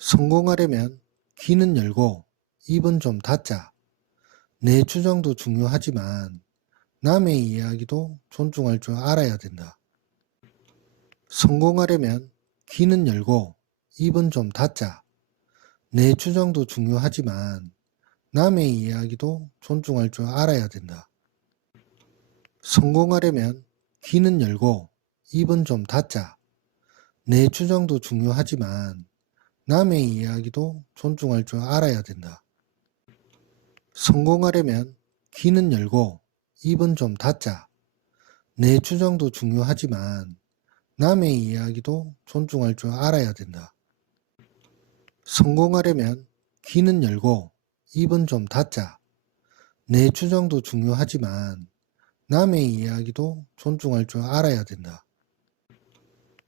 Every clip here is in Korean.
성공하려면 귀는 열고 입은 좀 닫자. 내 주장도 중요하지만 남의 이야기도 존중할 줄 알아야 된다. 성공하려면 귀는 열고 입은 좀 닫자. 내 주장도 중요하지만 남의 이야기도 존중할 줄 알아야 된다. 성공하려면 귀는 열고 입은 좀 닫자. 내 주장도 중요하지만 남의 이야기도 존중할 줄 알아야 된다. 성공하려면 귀는 열고 입은 좀 닫자. 내 주장도 중요하지만 남의 이야기도 존중할 줄 알아야 된다. 성공하려면 귀는 열고 입은 좀 닫자. 내 주장도 중요하지만 남의 이야기도 존중할 줄 알아야 된다.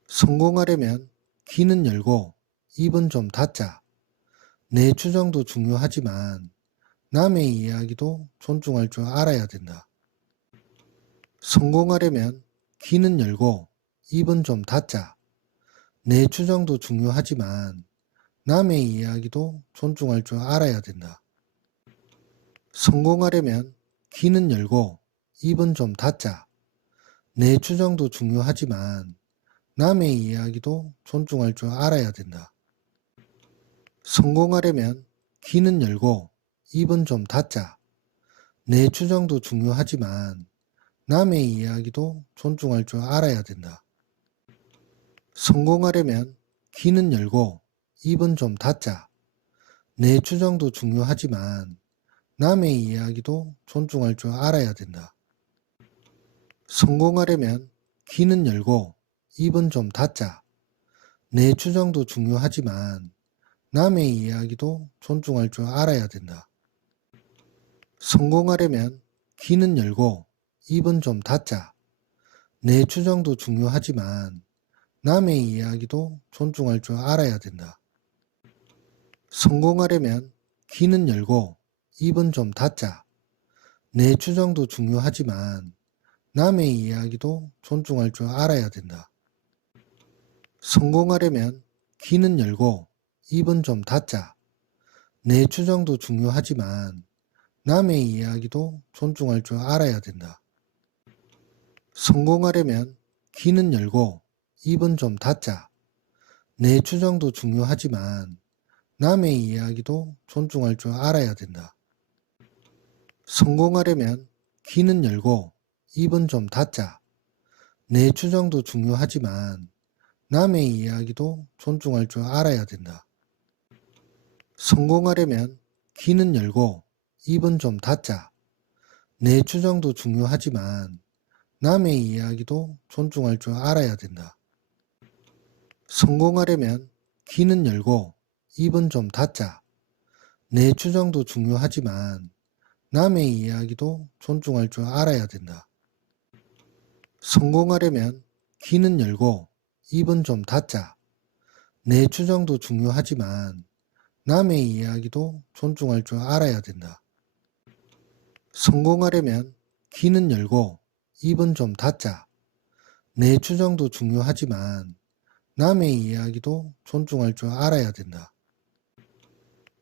성공하려면 귀는 열고 입은 좀 닫자. 내 주장도 중요하지만 남의 이야기도 존중할 줄 알아야 된다. 성공하려면 귀는 열고 입은 좀 닫자. 내 주장도 중요하지만 남의 이야기도 존중할 줄 알아야 된다. 성공하려면 귀는 열고 입은 좀 닫자. 내 주장도 중요하지만 남의 이야기도 존중할 줄 알아야 된다. 성공하려면 귀는 열고 입은 좀 닫자. 내 주장도 중요하지만 남의 이야기도 존중할 줄 알아야 된다. 성공하려면 귀는 열고 입은 좀 닫자. 내 주장도 중요하지만 남의 이야기도 존중할 줄 알아야 된다. 성공하려면 귀는 열고 입은 좀 닫자. 내 주장도 중요하지만 남의 이야기도 존중할 줄 알아야 된다. 성공하려면 귀는 열고 입은 좀 닫자. 내 주장도 중요하지만 남의 이야기도 존중할 줄 알아야 된다. 성공하려면 귀는 열고 입은 좀 닫자. 내 주장도 중요하지만 남의 이야기도 존중할 줄 알아야 된다. 성공하려면 귀는 열고 입은 좀 닫자. 내 주장도 중요하지만 남의 이야기도 존중할 줄 알아야 된다. 성공하려면 귀는 열고 입은 좀 닫자. 내 주장도 중요하지만 남의 이야기도 존중할 줄 알아야 된다. 성공하려면 귀는 열고 입은 좀 닫자. 내 주장도 중요하지만 남의 이야기도 존중할 줄 알아야 된다. 성공하려면 귀는 열고 입은 좀 닫자. 내 주장도 중요하지만 남의 이야기도 존중할 줄 알아야 된다. 성공하려면 귀는 열고 입은 좀 닫자. 내 주장도 중요하지만 남의 이야기도 존중할 줄 알아야 된다. 성공하려면 귀는 열고 입은 좀 닫자. 내 주장도 중요하지만 남의 이야기도 존중할 줄 알아야 된다. 성공하려면 귀는 열고 입은 좀 닫자. 내 주장도 중요하지만 남의 이야기도 존중할 줄 알아야 된다.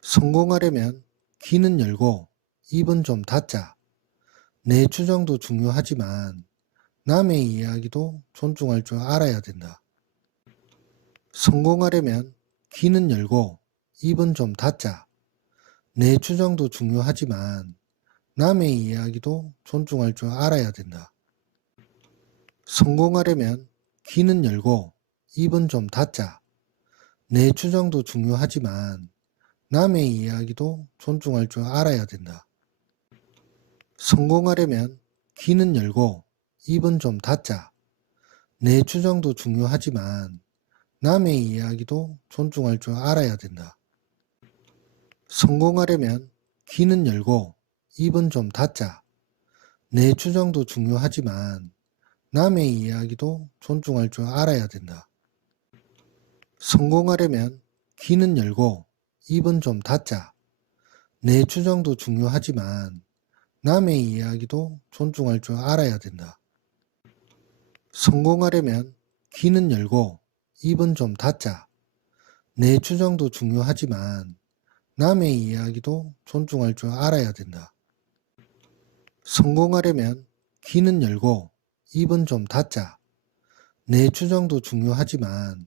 성공하려면 귀는 열고 입은 좀 닫자. 내 주장도 중요하지만 남의 이야기도 존중할 줄 알아야 된다. 성공하려면 귀는 열고 입은 좀 닫자. 내 주장도 중요하지만 남의 이야기도 존중할 줄 알아야 된다. 성공하려면 귀는 열고 입은 좀 닫자. 내 주장도 중요하지만 남의 이야기도 존중할 줄 알아야 된다. 성공하려면 귀는 열고 입은 좀 닫자. 내 주장도 중요하지만 남의 이야기도 존중할 줄 알아야 된다. 성공하려면 귀는 열고 입은 좀 닫자. 내 주장도 중요하지만 남의 이야기도 존중할 줄 알아야 된다. 성공하려면 귀는 열고 입은 좀 닫자. 내 주장도 중요하지만 남의 이야기도 존중할 줄 알아야 된다. 성공하려면 귀는 열고 입은 좀 닫자. 내 주장도 중요하지만 남의 이야기도 존중할 줄 알아야 된다. 성공하려면 귀는 열고 입은 좀 닫자. 내 주장도 중요하지만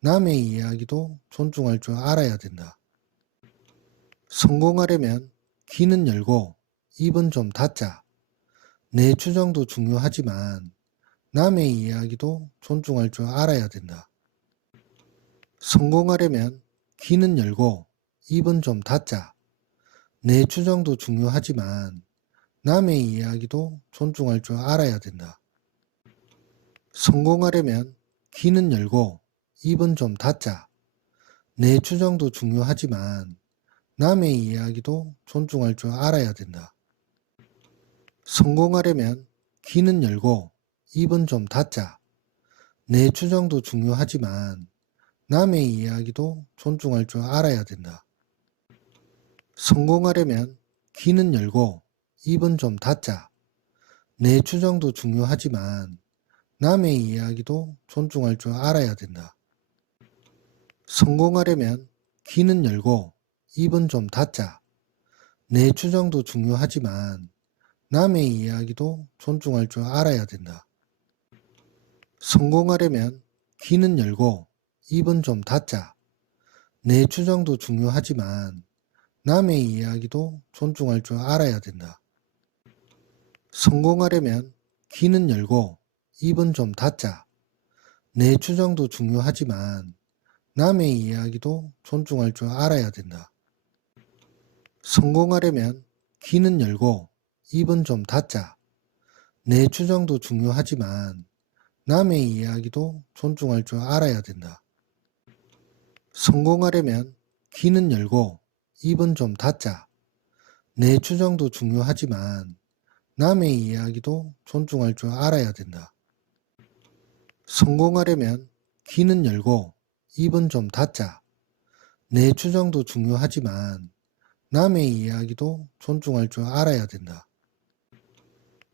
남의 이야기도 존중할 줄 알아야 된다. 성공하려면 귀는 열고 입은 좀 닫자. 내 주장도 중요하지만 남의 이야기도 존중할 줄 알아야 된다. 성공하려면 귀는 열고 입은 좀 닫자. 내 주장도 중요하지만 남의 이야기도 존중할 줄 알아야 된다. 성공하려면 귀는 열고 입은 좀 닫자. 내 주장도 중요하지만 남의 이야기도 존중할 줄 알아야 된다. 성공하려면 귀는 열고 입은 좀 닫자. 내 주장도 중요하지만 남의 이야기도 존중할 줄 알아야 된다. 성공하려면 귀는 열고 입은 좀 닫자. 내 주장도 중요하지만 남의 이야기도 존중할 줄 알아야 된다. 성공하려면 귀는 열고 입은 좀 닫자. 내 주장도 중요하지만 남의 이야기도 존중할 줄 알아야 된다. 성공하려면 귀는 열고 입은 좀 닫자. 내 주장도 중요하지만 남의 이야기도 존중할 줄 알아야 된다. 성공하려면 귀는 열고 입은 좀 닫자. 내 주장도 중요하지만 남의 이야기도 존중할 줄 알아야 된다. 성공하려면 귀는 열고 입은 좀 닫자. 내 주장도 중요하지만 남의 이야기도 존중할 줄 알아야 된다. 성공하려면 귀는 열고 입은 좀 닫자. 내 주장도 중요하지만 남의 이야기도 존중할 줄 알아야 된다. 성공하려면 귀는 열고 입은 좀 닫자. 내 주장도 중요하지만 남의 이야기도 존중할 줄 알아야 된다.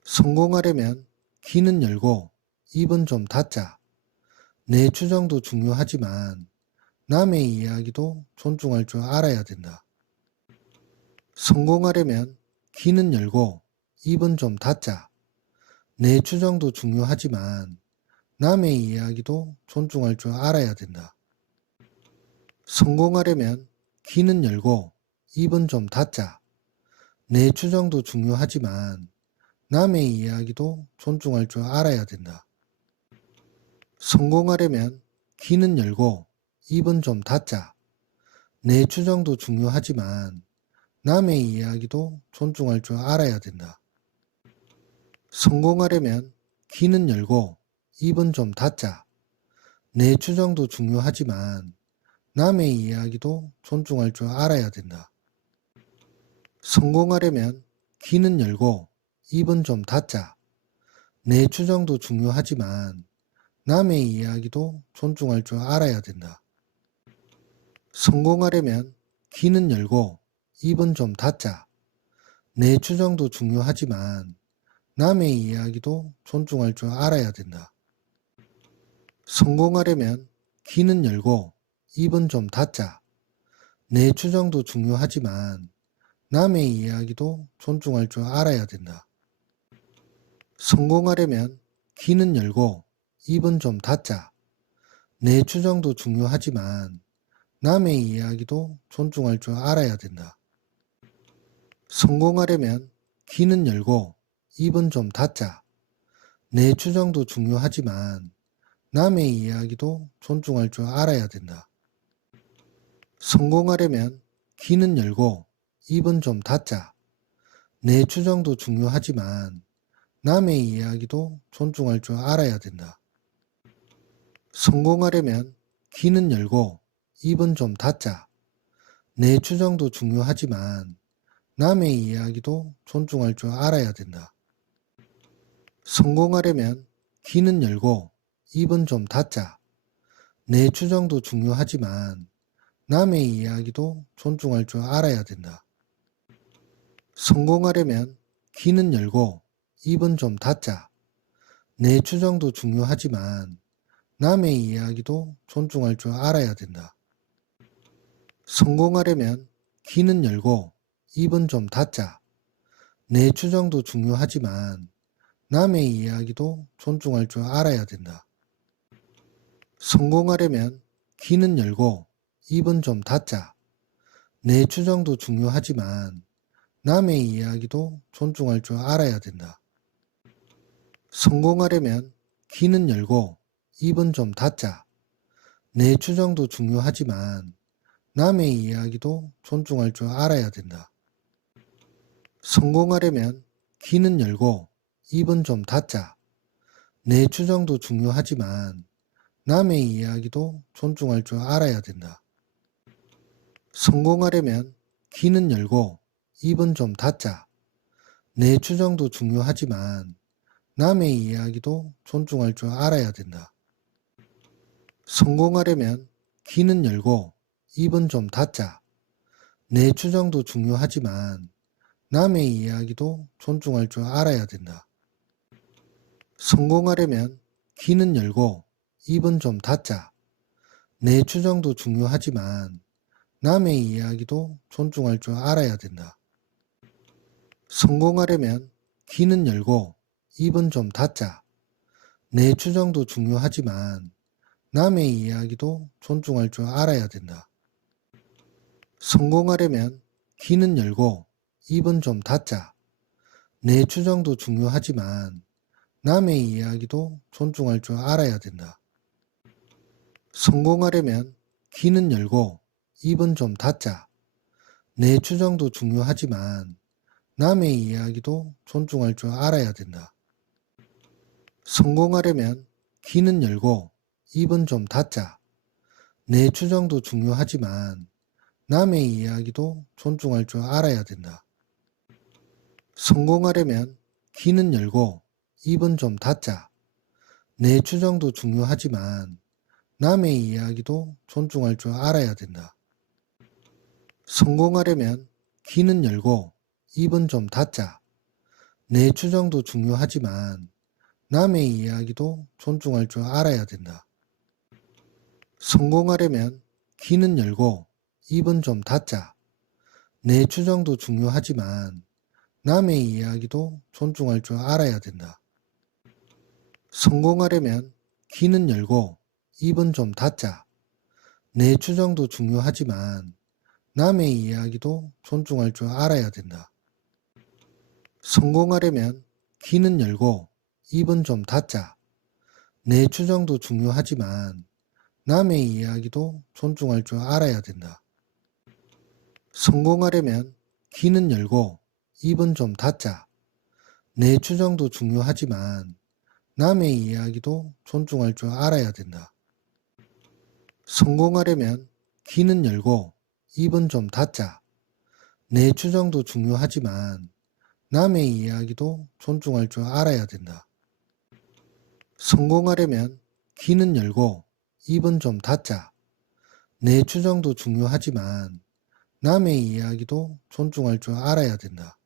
성공하려면 귀는 열고 입은 좀 닫자. 내 주장도 중요하지만 남의 이야기도 존중할 줄 알아야 된다. 성공하려면 귀는 열고 입은 좀 닫자. 내 주장도 중요하지만 남의 이야기도 존중할 줄 알아야 된다. 성공하려면 귀는 열고 입은 좀 닫자. 내 주장도 중요하지만 남의 이야기도 존중할 줄 알아야 된다. 성공하려면 귀는 열고 입은 좀 닫자. 내 주장도 중요하지만 남의 이야기도 존중할 줄 알아야 된다. 성공하려면 귀는 열고 입은 좀 닫자. 내 주장도 중요하지만 남의 이야기도 존중할 줄 알아야 된다. 성공하려면 귀는 열고 입은 좀 닫자. 내 주장도 중요하지만 남의 이야기도 존중할 줄 알아야 된다. 성공하려면 귀는 열고 입은 좀 닫자. 내 주장도 중요하지만 남의 이야기도 존중할 줄 알아야 된다. 성공하려면 귀는 열고 입은 좀 닫자. 내 주장도 중요하지만 남의 이야기도 존중할 줄 알아야 된다. 성공하려면 귀는 열고 입은 좀 닫자. 내 주장도 중요하지만 남의 이야기도 존중할 줄 알아야 된다. 성공하려면 귀는 열고 입은 좀 닫자. 내 주장도 중요하지만 남의 이야기도 존중할 줄 알아야 된다. 성공하려면 귀는 열고 입은 좀 닫자. 내 주장도 중요하지만 남의 이야기도 존중할 줄 알아야 된다. 성공하려면 귀는 열고 입은 좀 닫자. 내 주장도 중요하지만 남의 이야기도 존중할 줄 알아야 된다. 성공하려면 귀는 열고 입은 좀 닫자. 내 주장도 중요하지만 남의 이야기도 존중할 줄 알아야 된다. 성공하려면 귀는 열고 입은 좀 닫자. 내 주장도 중요하지만 남의 이야기도 존중할 줄 알아야 된다. 성공하려면 귀는 열고 입은 좀 닫자. 내 주장도 중요하지만 남의 이야기도 존중할 줄 알아야 된다. 성공하려면 귀는 열고 입은 좀 닫자. 내 주장도 중요하지만 남의 이야기도 존중할 줄 알아야 된다. 성공하려면 귀는 열고 입은 좀 닫자. 내 주장도 중요하지만 남의 이야기도 존중할 줄 알아야 된다. 성공하려면 귀는 열고 입은 좀 닫자. 내 주장도 중요하지만 남의 이야기도 존중할 줄 알아야 된다. 성공하려면 귀는 열고 입은 좀 닫자. 내 주장도 중요하지만 남의 이야기도 존중할 줄 알아야 된다. 성공하려면 귀는 열고 입은 좀 닫자. 내 주장도 중요하지만 남의 이야기도 존중할 줄 알아야 된다. 성공하려면 귀는 열고 입은 좀 닫자. 내 주장도 중요하지만 남의 이야기도 존중할 줄 알아야 된다. 성공하려면 귀는 열고 입은 좀 닫자. 내 주장도 중요하지만 남의 이야기도 존중할 줄 알아야 된다. 성공하려면 귀는 열고 입은 좀 닫자. 내 주장도 중요하지만 남의 이야기도 존중할 줄 알아야 된다. 성공하려면 귀는 열고 입은 좀 닫자. 내 주장도 중요하지만 남의 이야기도 존중할 줄 알아야 된다. 성공하려면 귀는 열고 입은 좀 닫자. 내 주장도 중요하지만 남의 이야기도 존중할 줄 알아야 된다. 성공하려면 귀는 열고 입은 좀 닫자. 내 주장도 중요하지만 남의 이야기도 존중할 줄 알아야 된다. 성공하려면 귀는 열고 입은 좀 닫자. 내 주장도 중요하지만 남의 이야기도 존중할 줄 알아야 된다. 성공하려면 귀는 열고 입은 좀 닫자. 내 주장도 중요하지만 남의 이야기도 존중할 줄 알아야 된다. 성공하려면 귀는 열고 입은 좀 닫자. 내 주장도 중요하지만 남의 이야기도 존중할 줄 알아야 된다. 성공하려면 귀는 열고 입은 좀 닫자. 내 주장도 중요하지만 남의 이야기도 존중할 줄 알아야 된다. 성공하려면 귀는 열고 입은 좀 닫자. 내 주장도 중요하지만 남의 이야기도 존중할 줄 알아야 된다. 성공하려면 귀는 열고 입은 좀 닫자. 내 주장도 중요하지만 남의 이야기도 존중할 줄 알아야 된다. 성공하려면 귀는 열고 입은 좀 닫자. 내 주장도 중요하지만 남의 이야기도 존중할 줄 알아야 된다.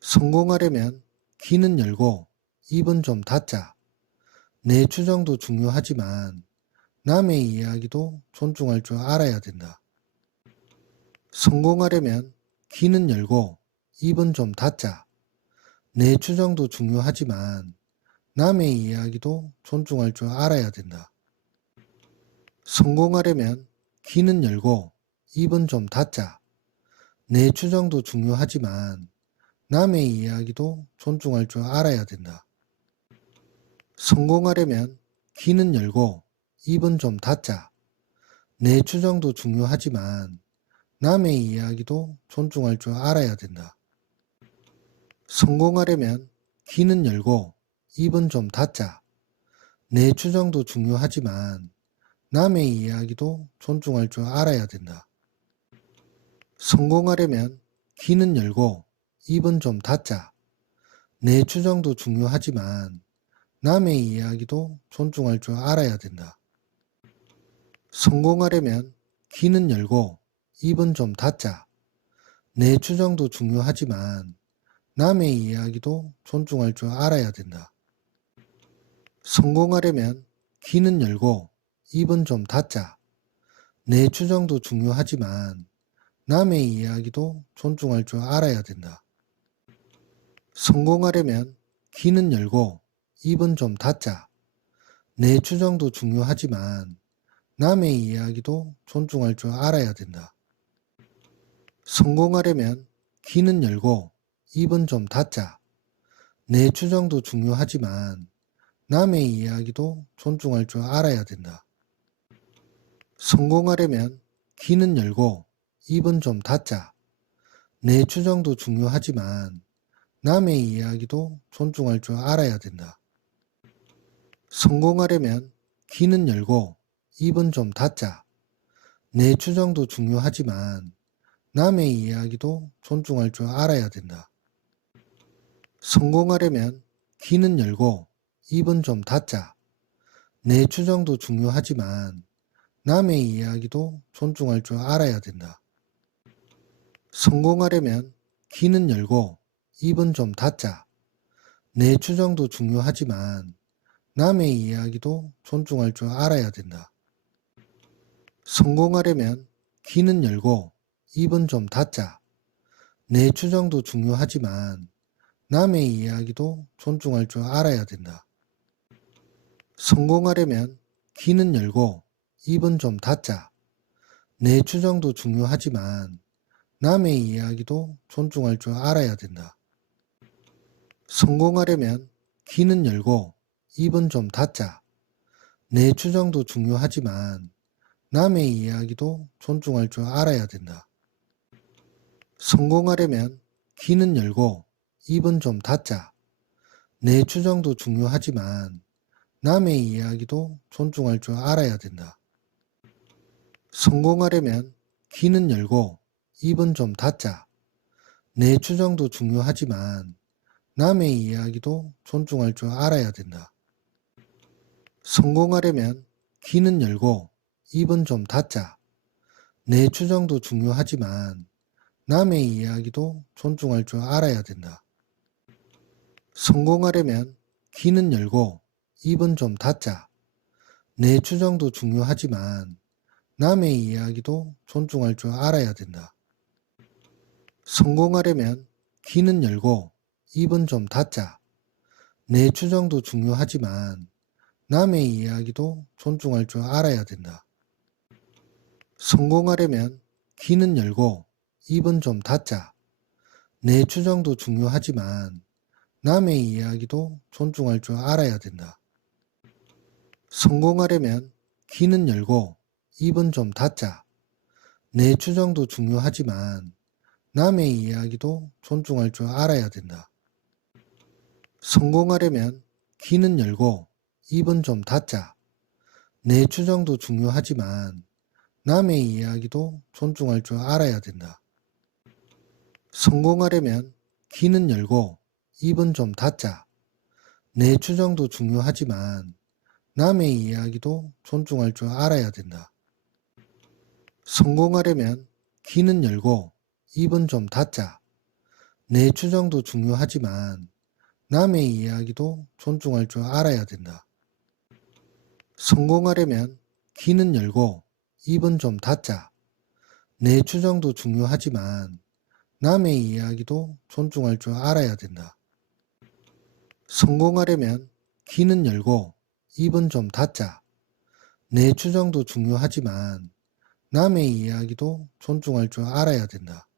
성공하려면 귀는 열고 입은 좀 닫자. 내 주장도 중요하지만 남의 이야기도 존중할 줄 알아야 된다. 성공하려면 귀는 열고 입은 좀 닫자. 내 주장도 중요하지만 남의 이야기도 존중할 줄 알아야 된다. 성공하려면 귀는 열고 입은 좀 닫자. 내 주장도 중요하지만 남의 이야기도 존중할 줄 알아야 된다. 성공하려면 귀는 열고 입은 좀 닫자. 내 주장도 중요하지만 남의 이야기도 존중할 줄 알아야 된다. 성공하려면 귀는 열고 입은 좀 닫자. 내 주장도 중요하지만 남의 이야기도 존중할 줄 알아야 된다. 성공하려면 귀는 열고 입은 좀 닫자. 내 주장도 중요하지만 남의 이야기도 존중할 줄 알아야 된다. 성공하려면 귀는 열고 입은 좀 닫자. 내 주장도 중요하지만 남의 이야기도 존중할 줄 알아야 된다. 성공하려면 귀는 열고 입은 좀 닫자. 내 주장도 중요하지만 남의 이야기도 존중할 줄 알아야 된다. 성공하려면 귀는 열고 입은 좀 닫자. 내 주장도 중요하지만 남의 이야기도 존중할 줄 알아야 된다. 성공하려면 귀는 열고 입은 좀 닫자. 내 주장도 중요하지만 남의 이야기도 존중할 줄 알아야 된다. 성공하려면 귀는 열고 입은 좀 닫자. 내 주장도 중요하지만 남의 이야기도 존중할 줄 알아야 된다. 성공하려면 귀는 열고 입은 좀 닫자. 내 주장도 중요하지만 남의 이야기도 존중할 줄 알아야 된다. 성공하려면 귀는 열고 입은 좀 닫자. 내 주장도 중요하지만 남의 이야기도 존중할 줄 알아야 된다. 성공하려면 귀는 열고 입은 좀 닫자. 내 주장도 중요하지만 남의 이야기도 존중할 줄 알아야 된다. 성공하려면 귀는 열고 입은 좀 닫자. 내 주장도 중요하지만 남의 이야기도 존중할 줄 알아야 된다. 성공하려면 귀는 열고 입은 좀 닫자. 내 주장도 중요하지만 남의 이야기도 존중할 줄 알아야 된다. 성공하려면 귀는 열고 입은 좀 닫자. 내 주장도 중요하지만 남의 이야기도 존중할 줄 알아야 된다. 성공하려면 귀는 열고 입은 좀 닫자. 내 주장도 중요하지만 남의 이야기도 존중할 줄 알아야 된다. 성공하려면 귀는 열고 입은 좀 닫자. 내 주장도 중요하지만 남의 이야기도 존중할 줄 알아야 된다. 성공하려면 귀는 열고 입은 좀 닫자. 내 주장도 중요하지만 남의 이야기도 존중할 줄 알아야 된다. 성공하려면 귀는 열고 입은 좀 닫자. 내 주장도 중요하지만 남의 이야기도 존중할 줄 알아야 된다. 성공하려면 귀는 열고 입은 좀 닫자. 내 주장도 중요하지만 남의 이야기도 존중할 줄 알아야 된다. 성공하려면 귀는 열고 입은 좀 닫자. 내 주장도 중요하지만 남의 이야기도 존중할 줄 알아야 된다. 성공하려면 귀는 열고 입은 좀 닫자. 내 주장도 중요하지만 남의 이야기도 존중할 줄 알아야 된다. 성공하려면 귀는 열고 입은 좀 닫자. 내 주장도 중요하지만 남의 이야기도 존중할 줄 알아야 된다. 성공하려면 귀는 열고 입은 좀 닫자. 내 주장도 중요하지만 남의 이야기도 존중할 줄 알아야 된다. 성공하려면 귀는 열고 입은 좀 닫자. 내 주장도 중요하지만 남의 이야기도 존중할 줄 알아야 된다. 성공하려면 귀는 열고 입은 좀 닫자. 내 주장도 중요하지만 남의 이야기도 존중할 줄 알아야 된다. 성공하려면 귀는 열고 입은 좀 닫자. 내 주장도 중요하지만 남의 이야기도 존중할 줄 알아야 된다.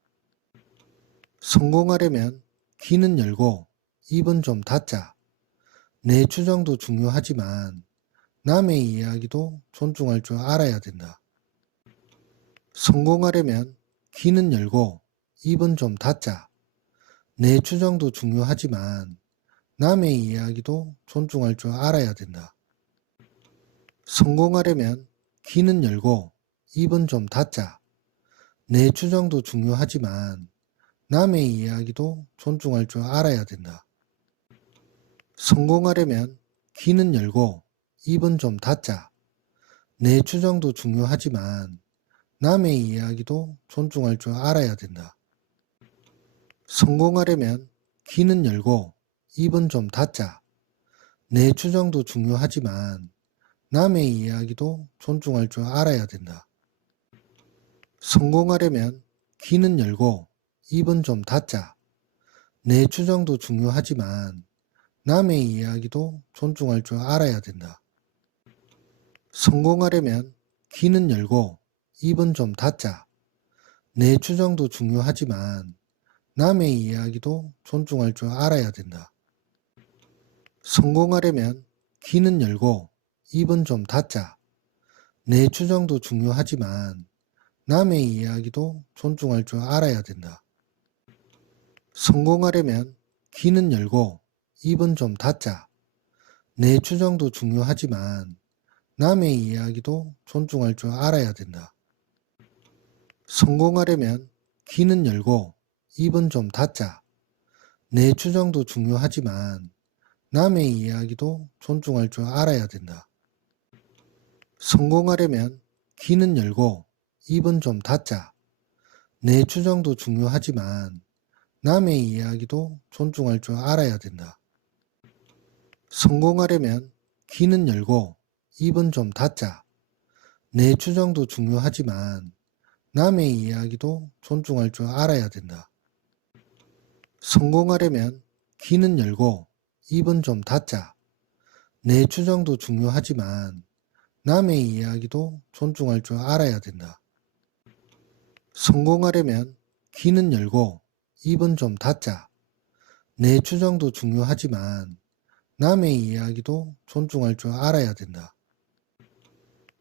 성공하려면 귀는 열고 입은 좀 닫자. 내 주장도 중요하지만 남의 이야기도 존중할 줄 알아야 된다. 성공하려면 귀는 열고 입은 좀 닫자. 내 주장도 중요하지만 남의 이야기도 존중할 줄 알아야 된다. 성공하려면 귀는 열고 입은 좀 닫자. 내 주장도 중요하지만 남의 이야기도 존중할 줄 알아야 된다. 성공하려면 귀는 열고 입은 좀 닫자. 내 주장도 중요하지만 남의 이야기도 존중할 줄 알아야 된다. 성공하려면 귀는 열고 입은 좀 닫자. 내 주장도 중요하지만 남의 이야기도 존중할 줄 알아야 된다. 성공하려면 귀는 열고 입은 좀 닫자. 내 주장도 중요하지만 남의 이야기도 존중할 줄 알아야 된다. 성공하려면 귀는 열고 입은 좀 닫자. 내 주장도 중요하지만 남의 이야기도 존중할 줄 알아야 된다. 성공하려면 귀는 열고 입은 좀 닫자. 내 주장도 중요하지만 남의 이야기도 존중할 줄 알아야 된다. 성공하려면 귀는 열고 입은 좀 닫자. 내 주장도 중요하지만 남의 이야기도 존중할 줄 알아야 된다. 성공하려면 귀는 열고 입은 좀 닫자. 내 주장도 중요하지만 남의 이야기도 존중할 줄 알아야 된다. 성공하려면 귀는 열고 입은 좀 닫자. 내 주장도 중요하지만 남의 이야기도 존중할 줄 알아야 된다. 성공하려면 귀는 열고 입은 좀 닫자. 내 주장도 중요하지만 남의 이야기도 존중할 줄 알아야 된다. 성공하려면 귀는 열고 입은 좀 닫자. 내 주장도 중요하지만 남의 이야기도 존중할 줄 알아야 된다. 성공하려면 귀는 열고 입은 좀 닫자. 내 주장도 중요하지만 남의 이야기도 존중할 줄 알아야 된다.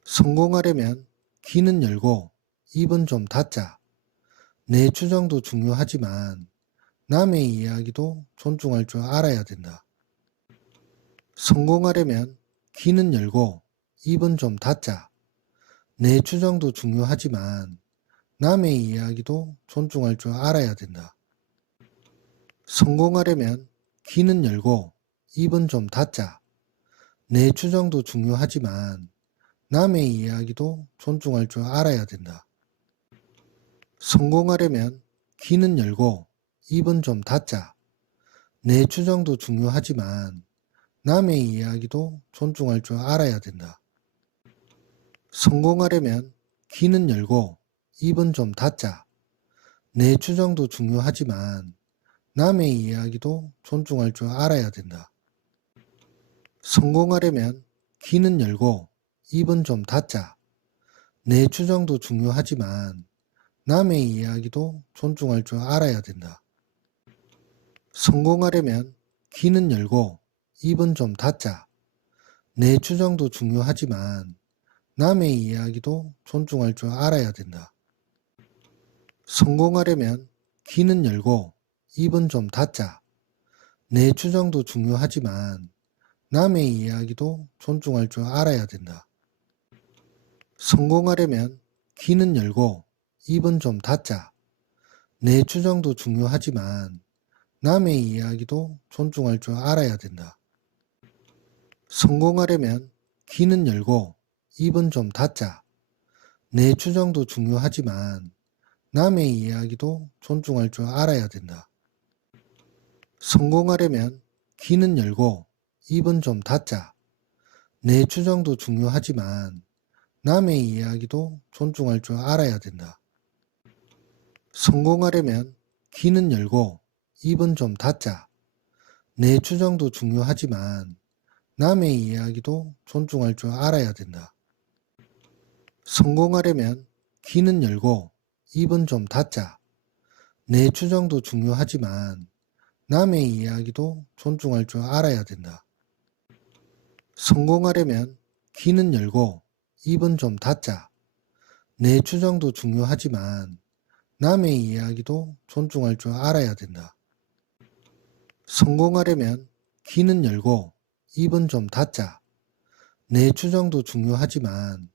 성공하려면 귀는 열고 입은 좀 닫자. 내 주장도 중요하지만 남의 이야기도 존중할 줄 알아야 된다. 성공하려면 귀는 열고 입은 좀 닫자. 내 주장도 중요하지만 남의 이야기도 존중할 줄 알아야 된다. 성공하려면 귀는 열고 입은 좀 닫자. 내 주장도 중요하지만 남의 이야기도 존중할 줄 알아야 된다. 성공하려면 귀는 열고 입은 좀 닫자. 내 주장도 중요하지만 남의 이야기도 존중할 줄 알아야 된다. 성공하려면 귀는 열고 입은 좀 닫자. 내 주장도 중요하지만 남의 이야기도 존중할 줄 알아야 된다. 성공하려면 귀는 열고 입은 좀 닫자. 내 주장도 중요하지만 남의 이야기도 존중할 줄 알아야 된다. 성공하려면 귀는 열고 입은 좀 닫자. 내 주장도 중요하지만 남의 이야기도 존중할 줄 알아야 된다. 성공하려면 귀는 열고 입은 좀 닫자. 내 주장도 중요하지만 남의 이야기도 존중할 줄 알아야 된다. 성공하려면 귀는 열고 입은 좀 닫자. 내 주장도 중요하지만 남의 이야기도 존중할 줄 알아야 된다. 성공하려면 귀는 열고 입은 좀 닫자. 내 주장도 중요하지만 남의 이야기도 존중할 줄 알아야 된다. 성공하려면 귀는 열고 입은 좀 닫자. 내 주장도 중요하지만 남의 이야기도 존중할 줄 알아야 된다. 성공하려면 귀는 열고 입은 좀 닫자. 내 주장도 중요하지만 남의 이야기도 존중할 줄 알아야 된다. 성공하려면 귀는 열고 입은 좀 닫자. 내 주장도 중요하지만 남의 이야기도 존중할 줄 알아야 된다. 성공하려면 귀는 열고 입은 좀 닫자. 내 주장도 중요하지만 남의 이야기도 존중할 줄 알아야 된다. 성공하려면 귀는 열고 입은 좀 닫자. 내 주장도 중요하지만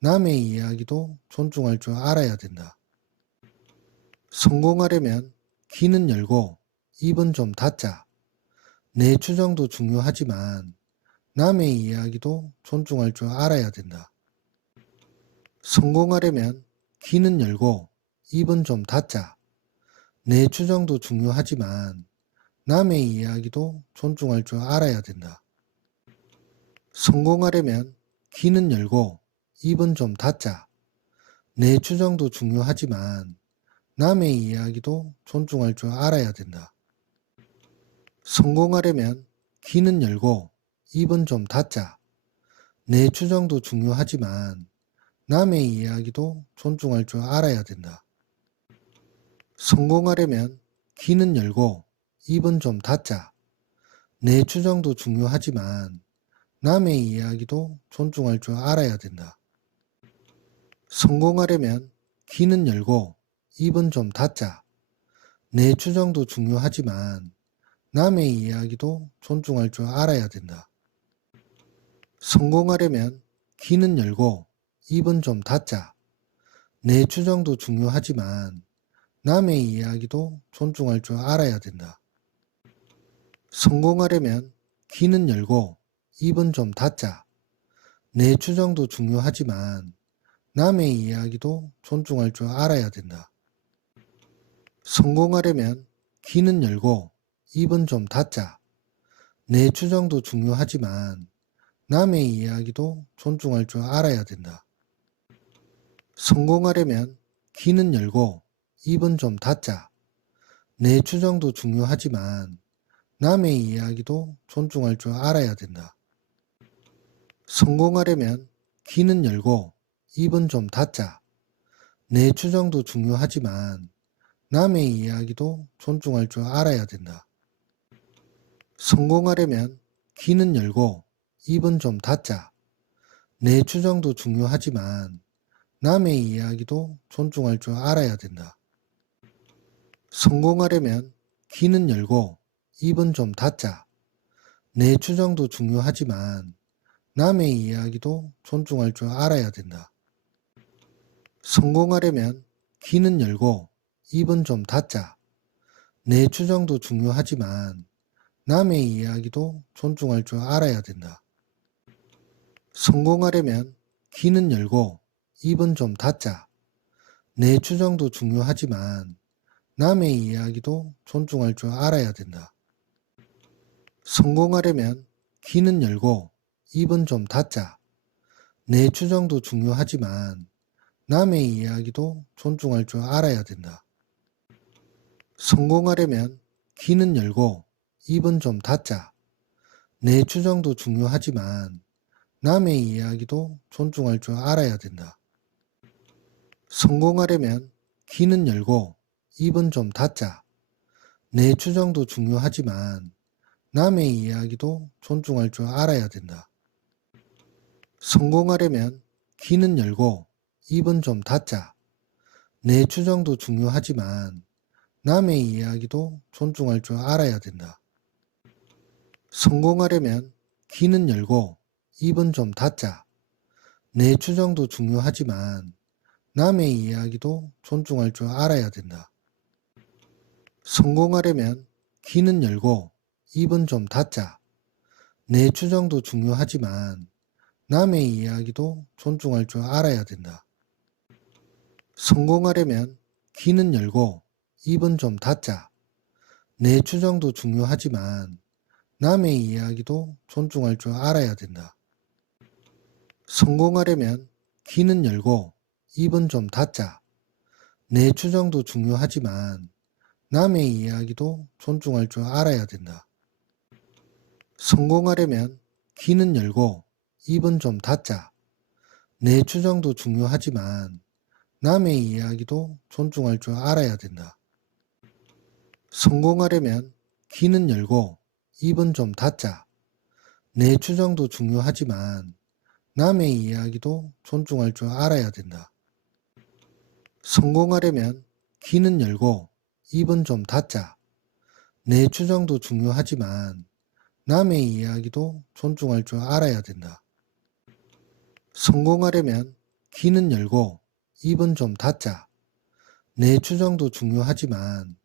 남의 이야기도 존중할 줄 알아야 된다. 성공하려면 귀는 열고 입은 좀 닫자. 내 주장도 중요하지만 남의 이야기도 존중할 줄 알아야 된다. 성공하려면 귀는 열고 입은 좀 닫자. 내 주장도 중요하지만 남의 이야기도 존중할 줄 알아야 된다. 성공하려면 귀는 열고 입은 좀 닫자. 내 주장도 중요하지만 남의 이야기도 존중할 줄 알아야 된다. 성공하려면 귀는 열고 입은 좀 닫자. 내 주장도 중요하지만 남의 이야기도 존중할 줄 알아야 된다. 성공하려면 귀는 열고 입은 좀 닫자. 내 주장도 중요하지만 남의 이야기도 존중할 줄 알아야 된다. 성공하려면 귀는 열고 입은 좀 닫자. 내 주장도 중요하지만 남의 이야기도 존중할 줄 알아야 된다. 성공하려면 귀는 열고 입은 좀 닫자. 내 주장도 중요하지만 남의 이야기도 존중할 줄 알아야 된다. 성공하려면 귀는 열고 입은 좀 닫자. 내 주장도 중요하지만 남의 이야기도 존중할 줄 알아야 된다. 성공하려면 귀는 열고 입은 좀 닫자. 내 주장도 중요하지만 남의 이야기도 존중할 줄 알아야 된다. 성공하려면 귀는 열고 입은 좀 닫자. 내 주장도 중요하지만 남의 이야기도 존중할 줄 알아야 된다. 성공하려면 귀는 열고 입은 좀 닫자. 내 주장도 중요하지만 남의 이야기도 존중할 줄 알아야 된다. 성공하려면 귀는 열고 입은 좀 닫자. 내 주장도 중요하지만 남의 이야기도 존중할 줄 알아야 된다. 성공하려면 귀는 열고 입은 좀 닫자. 내 주장도 중요하지만 남의 이야기도 존중할 줄 알아야 된다. 성공하려면 귀는 열고 입은 좀 닫자. 내 주장도 중요하지만 남의 이야기도 존중할 줄 알아야 된다. 성공하려면 귀는 열고 입은 좀 닫자. 내 주장도 중요하지만 남의 이야기도 존중할 줄 알아야 된다. 성공하려면 귀는 열고 입은 좀 닫자. 내 주장도 중요하지만 남의 이야기도 존중할 줄 알아야 된다. 성공하려면 귀는 열고 입은 좀 닫자. 내 주장도 중요하지만 남의 이야기도 존중할 줄 알아야 된다. 성공하려면 귀는 열고 입은 좀 닫자. 내 주장도 중요하지만 남의 이야기도 존중할 줄 알아야 된다. 성공하려면 귀는 열고 입은 좀 닫자. 내 주장도 중요하지만 남의 이야기도 존중할 줄 알아야 된다. 성공하려면 귀는 열고 입은 좀 닫자. 내 주장도 중요하지만 남의 이야기도 존중할 줄 알아야 된다. 성공하려면 귀는 열고 입은 좀 닫자. 내 주장도 중요하지만 남의 이야기도 존중할 줄 알아야 된다. 성공하려면 귀는 열고 입은 좀 닫자. 내 주장도 중요하지만 남의 이야기도 존중할 줄 알아야 된다. 성공하려면 귀는 열고 입은 좀 닫자. 내 주장도 중요하지만 남의 이야기도 존중할 줄 알아야 된다. 성공하려면 귀는 열고 입은 좀 닫자. 내 주장도 중요하지만 남의 이야기도 존중할 줄 알아야 된다. 성공하려면 귀는 열고 입은 좀 닫자. 내 주장도 중요하지만 남의 이야기도 존중할 줄 알아야 된다. 성공하려면 귀는 열고 입은 좀 닫자. 내 주장도 중요하지만 남의 이야기도 존중할 줄 알아야 된다. 성공하려면 귀는 열고 입은 좀 닫자. 내 주장도 중요하지만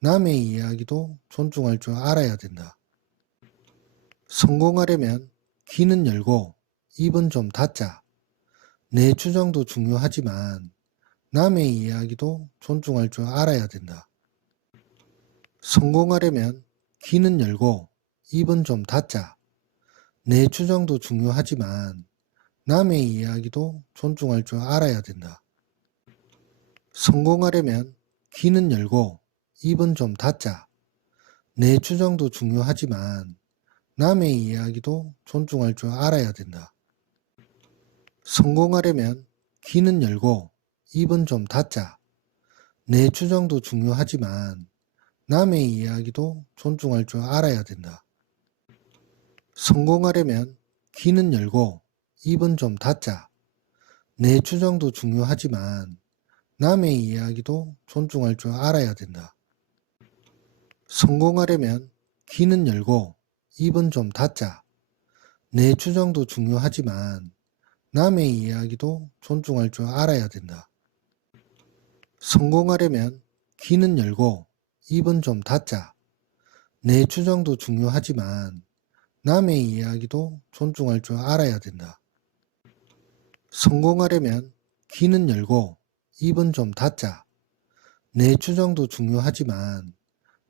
남의 이야기도 존중할 줄 알아야 된다. 성공하려면 귀는 열고 입은 좀 닫자. 내 주장도 중요하지만 남의 이야기도 존중할 줄 알아야 된다. 성공하려면 귀는 열고 입은 좀 닫자. 내 주장도 중요하지만 남의 이야기도 존중할 줄 알아야 된다. 성공하려면 귀는 열고 입은 좀 닫자. 내 주장도 중요하지만 남의 이야기도 존중할 줄 알아야 된다. 성공하려면 귀는 열고 입은 좀 닫자. 내 주장도 중요하지만 남의 이야기도 존중할 줄 알아야 된다. 성공하려면 귀는 열고 입은 좀 닫자. 내 주장도 중요하지만 남의 이야기도 존중할 줄 알아야 된다. 성공하려면 귀는 열고 입은 좀 닫자. 내 주장도 중요하지만 남의 이야기도 존중할 줄 알아야 된다. 성공하려면 귀는 열고 입은 좀 닫자. 내 주장도 중요하지만 남의 이야기도 존중할 줄 알아야 된다. 성공하려면 귀는 열고 입은 좀 닫자. 내 주장도 중요하지만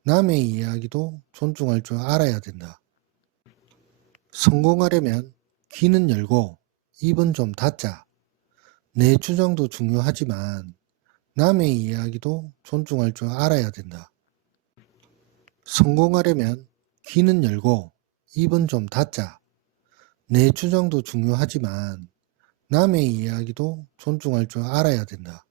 남의 이야기도 존중할 줄 알아야 된다. 성공하려면 귀는 열고 입은 좀 닫자. 내 주장도 중요하지만 남의 이야기도 존중할 줄 알아야 된다. 성공하려면 귀는 열고 입은 좀 닫자. 내 주장도 중요하지만 남의 이야기도 존중할 줄 알아야 된다.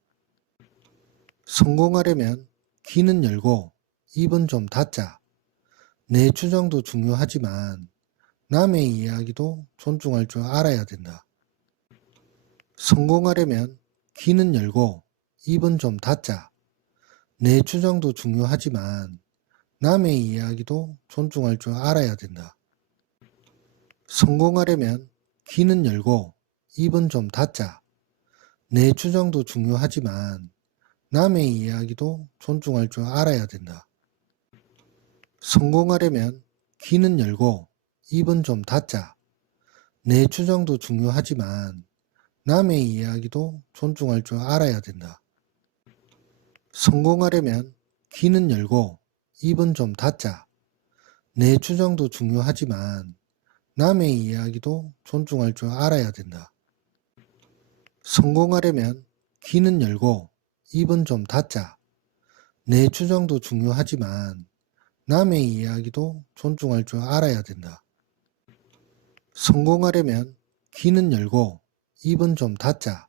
성공하려면 귀는 열고 입은 좀 닫자. 내 주장도 중요하지만 남의 이야기도 존중할 줄 알아야 된다. 성공하려면 귀는 열고 입은 좀 닫자. 내 주장도 중요하지만 남의 이야기도 존중할 줄 알아야 된다. 성공하려면 귀는 열고 입은 좀 닫자. 내 주장도 중요하지만 남의 이야기도 존중할 줄 알아야 된다. 성공하려면 귀는 열고 입은 좀 닫자. 내 주장도 중요하지만 남의 이야기도 존중할 줄 알아야 된다. 성공하려면 귀는 열고 입은 좀 닫자. 내 주장도 중요하지만 남의 이야기도 존중할 줄 알아야 된다. 성공하려면 귀는 열고 입은 좀 닫자. 내 주장도 중요하지만 남의 이야기도 존중할 줄 알아야 된다. 성공하려면 귀는 열고 입은 좀 닫자.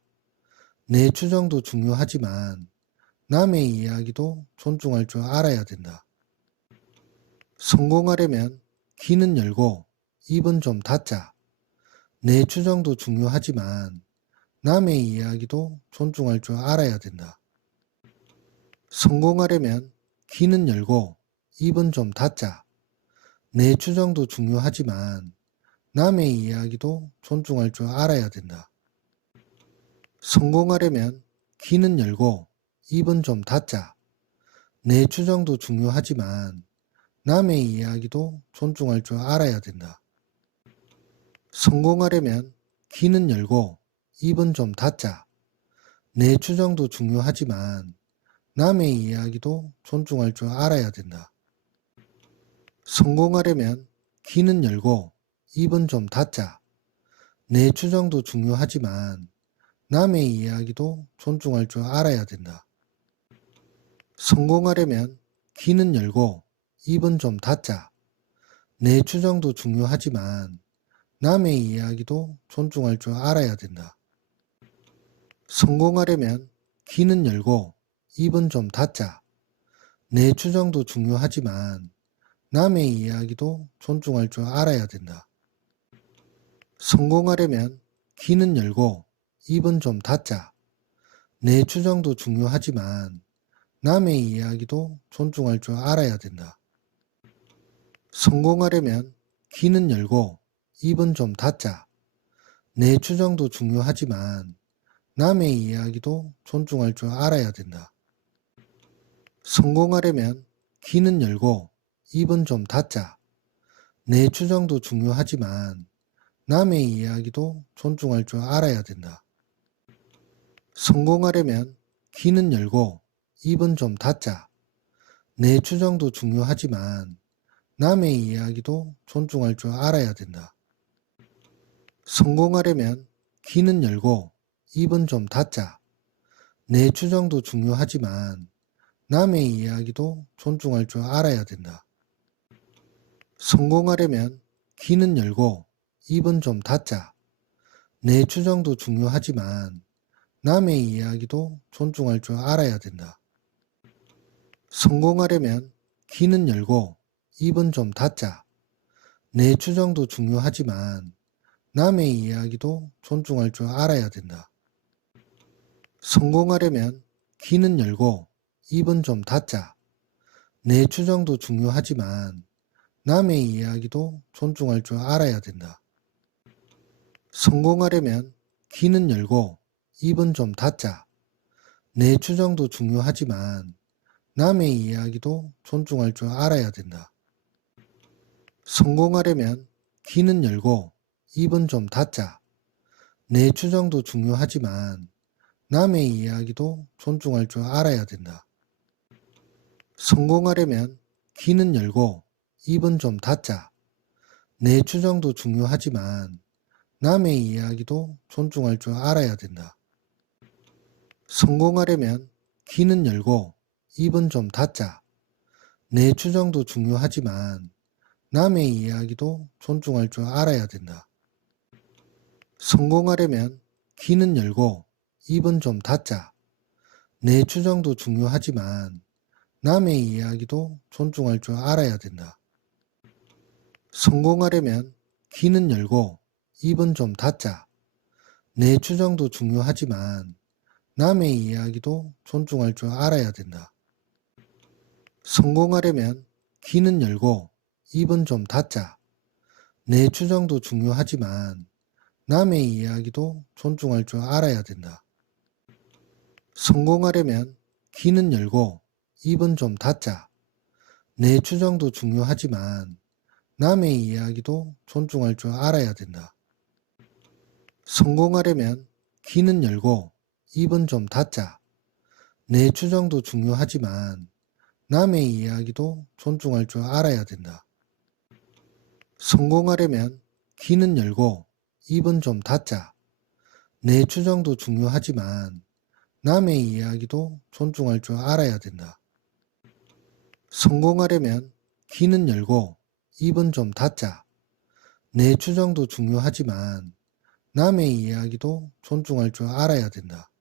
내 주장도 중요하지만 남의 이야기도 존중할 줄 알아야 된다. 성공하려면 귀는 열고 입은 좀 닫자. 내 주장도 중요하지만 남의 이야기도 존중할 줄 알아야 된다. 성공하려면 귀는 열고 입은 좀 닫자. 내 주장도 중요하지만 남의 이야기도 존중할 줄 알아야 된다. 성공하려면 귀는 열고 입은 좀 닫자. 내 주장도 중요하지만 남의 이야기도 존중할 줄 알아야 된다. 성공하려면 귀는 열고 입은 좀 닫자. 내 주장도 중요하지만 남의 이야기도 존중할 줄 알아야 된다. 성공하려면 귀는 열고 입은 좀 닫자. 내 주장도 중요하지만 남의 이야기도 존중할 줄 알아야 된다. 성공하려면 귀는 열고 입은 좀 닫자. 내 주장도 중요하지만 남의 이야기도 존중할 줄 알아야 된다. 성공하려면 귀는 열고 입은 좀 닫자. 내 주장도 중요하지만 남의 이야기도 존중할 줄 알아야 된다. 성공하려면 귀는 열고 입은 좀 닫자. 내 주장도 중요하지만 남의 이야기도 존중할 줄 알아야 된다. 성공하려면 귀는 열고 입은 좀 닫자. 내 주장도 중요하지만 남의 이야기도 존중할 줄 알아야 된다. 성공하려면 귀는 열고 입은 좀 닫자. 내 주장도 중요하지만 남의 이야기도 존중할 줄 알아야 된다. 성공하려면 귀는 열고 입은 좀 닫자. 내 주장도 중요하지만 남의 이야기도 존중할 줄 알아야 된다. 성공하려면 귀는 열고 입은 좀 닫자. 내 주장도 중요하지만 남의 이야기도 존중할 줄 알아야 된다. 성공하려면 귀는 열고 입은 좀 닫자. 내 주장도 중요하지만 남의 이야기도 존중할 줄 알아야 된다. 성공하려면 귀는 열고 입은 좀 닫자. 내 주장도 중요하지만 남의 이야기도 존중할 줄 알아야 된다. 성공하려면 귀는 열고 입은 좀 닫자. 내 주장도 중요하지만 남의 이야기도 존중할 줄 알아야 된다. 성공하려면 귀는 열고 입은 좀 닫자. 내 주장도 중요하지만 남의 이야기도 존중할 줄 알아야 된다. 성공하려면 귀는 열고 입은 좀 닫자. 내 주장도 중요하지만 남의 이야기도 존중할 줄 알아야 된다. 성공하려면 귀는 열고 입은 좀 닫자. 내 주장도 중요하지만 남의 이야기도 존중할 줄 알아야 된다. 성공하려면 귀는 열고 입은 좀 닫자. 내 주장도 중요하지만 남의 이야기도 존중할 줄 알아야 된다. 성공하려면 귀는 열고 입은 좀 닫자. 내 주장도 중요하지만 남의 이야기도 존중할 줄 알아야 된다. 성공하려면 귀는 열고 입은 좀 닫자. 내 주장도 중요하지만 남의 이야기도 존중할 줄 알아야 된다. 성공하려면 귀는 열고 입은 좀 닫자. 내 주장도 중요하지만 남의 이야기도 존중할 줄 알아야 된다. 성공하려면 귀는 열고 입은 좀 닫자. 내 주장도 중요하지만 남의 이야기도 존중할 줄 알아야 된다. 성공하려면 귀는 열고 입은 좀 닫자. 내 주장도 중요하지만 남의 이야기도 존중할 줄 알아야 된다. 성공하려면 귀는 열고 입은 좀 닫자. 내 주장도 중요하지만 남의 이야기도 존중할 줄 알아야 된다. 성공하려면 귀는 열고 입은 좀 닫자. 내 주장도 중요하지만 남의 이야기도 존중할 줄 알아야 된다.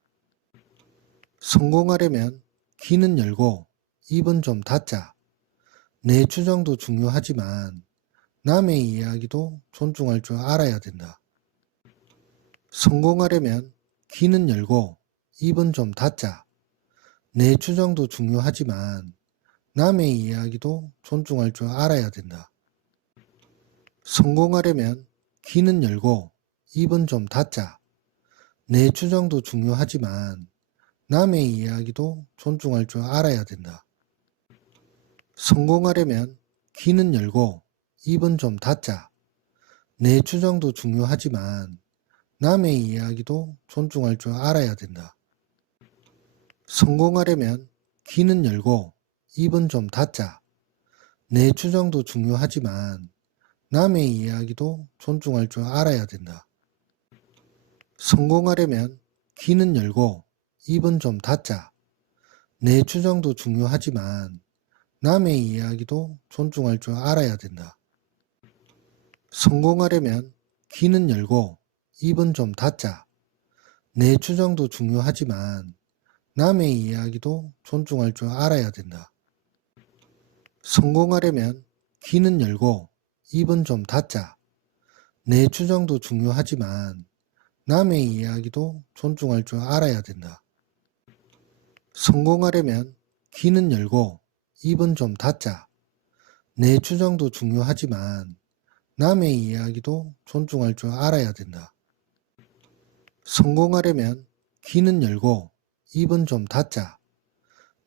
성공하려면 귀는 열고 입은 좀 닫자. 내 주장도 중요하지만 남의 이야기도 존중할 줄 알아야 된다. 성공하려면 귀는 열고 입은 좀 닫자. 내 주장도 중요하지만 남의 이야기도 존중할 줄 알아야 된다. 성공하려면 귀는 열고 입은 좀 닫자. 내 주장도 중요하지만 남의 이야기도 존중할 줄 알아야 된다. 성공하려면 귀는 열고 입은 좀 닫자. 내 주장도 중요하지만 남의 이야기도 존중할 줄 알아야 된다. 성공하려면 귀는 열고 입은 좀 닫자. 내 주장도 중요하지만 남의 이야기도 존중할 줄 알아야 된다. 성공하려면 귀는 열고 입은 좀 닫자. 내 주장도 중요하지만 남의 이야기도 존중할 줄 알아야 된다. 성공하려면 귀는 열고 입은 좀 닫자. 내 주장도 중요하지만 남의 이야기도 존중할 줄 알아야 된다. 성공하려면 귀는 열고 입은 좀 닫자. 내 주장도 중요하지만 남의 이야기도 존중할 줄 알아야 된다. 성공하려면 귀는 열고 입은 좀 닫자. 내 주장도 중요하지만 남의 이야기도 존중할 줄 알아야 된다. 성공하려면 귀는 열고 입은 좀 닫자.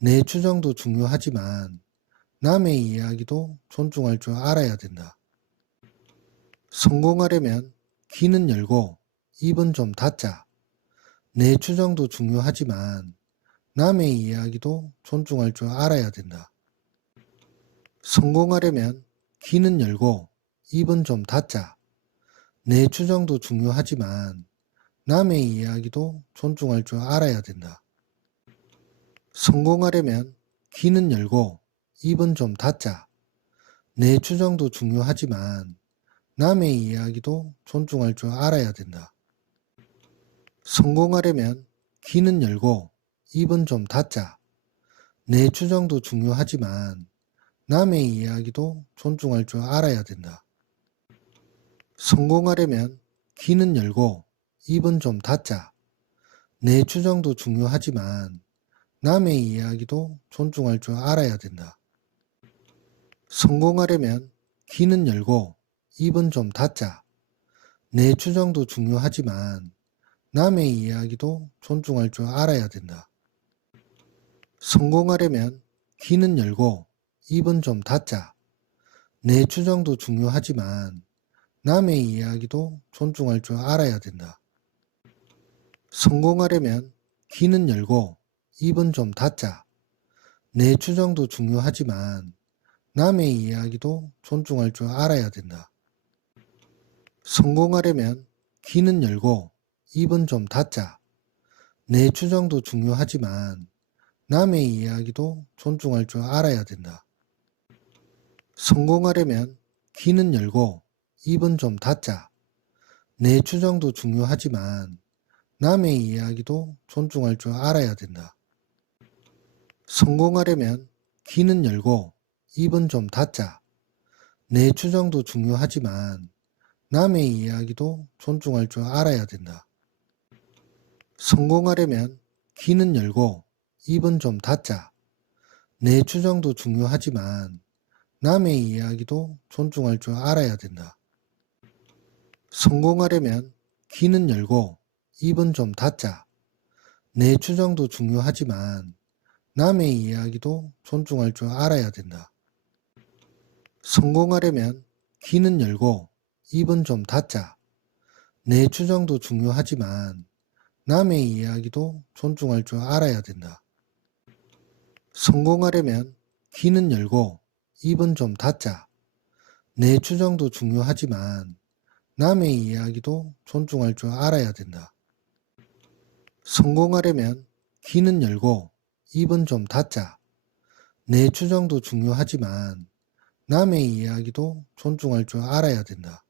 내 주장도 중요하지만 남의 이야기도 존중할 줄 알아야 된다. 성공하려면 귀는 열고 입은 좀 닫자. 내 주장도 중요하지만 남의 이야기도 존중할 줄 알아야 된다. 성공하려면 귀는 열고 입은 좀 닫자. 내 주장도 중요하지만 남의 이야기도 존중할 줄 알아야 된다. 성공하려면 귀는 열고 입은 좀 닫자. 내 주장도 중요하지만 남의 이야기도 존중할 줄 알아야 된다. 성공하려면 귀는 열고 입은 좀 닫자. 내 주장도 중요하지만 남의 이야기도 존중할 줄 알아야 된다. 성공하려면 귀는 열고 입은 좀 닫자. 내 주장도 중요하지만 남의 이야기도 존중할 줄 알아야 된다. 성공하려면 귀는 열고 입은 좀 닫자. 내 주장도 중요하지만 남의 이야기도 존중할 줄 알아야 된다. 성공하려면 귀는 열고 입은 좀 닫자. 내 주장도 중요하지만 남의 이야기도 존중할 줄 알아야 된다. 성공하려면 귀는 열고 입은 좀 닫자. 내 주장도 중요하지만 남의 이야기도 존중할 줄 알아야 된다. 성공하려면 귀는 열고 입은 좀 닫자. 내 주장도 중요하지만 남의 이야기도 존중할 줄 알아야 된다. 성공하려면 귀는 열고 입은 좀 닫자. 내 주장도 중요하지만 남의 이야기도 존중할 줄 알아야 된다. 성공하려면 귀는 열고 입은 좀 닫자. 내 주장도 중요하지만 남의 이야기도 존중할 줄 알아야 된다. 성공하려면 귀는 열고 입은 좀 닫자. 내 주장도 중요하지만 남의 이야기도 존중할 줄 알아야 된다. 성공하려면 귀는 열고 입은 좀 닫자. 내 주장도 중요하지만 남의 이야기도 존중할 줄 알아야 된다. 성공하려면 귀는 열고 입은 좀 닫자. 내 주장도 중요하지만 남의 이야기도 존중할 줄 알아야 된다. 성공하려면 귀는 열고 입은 좀 닫자. 내 주장도 중요하지만 남의 이야기도 존중할 줄 알아야 된다. 성공하려면 귀는 열고 입은 좀 닫자. 내 주장도 중요하지만 남의 이야기도 존중할 줄 알아야 된다.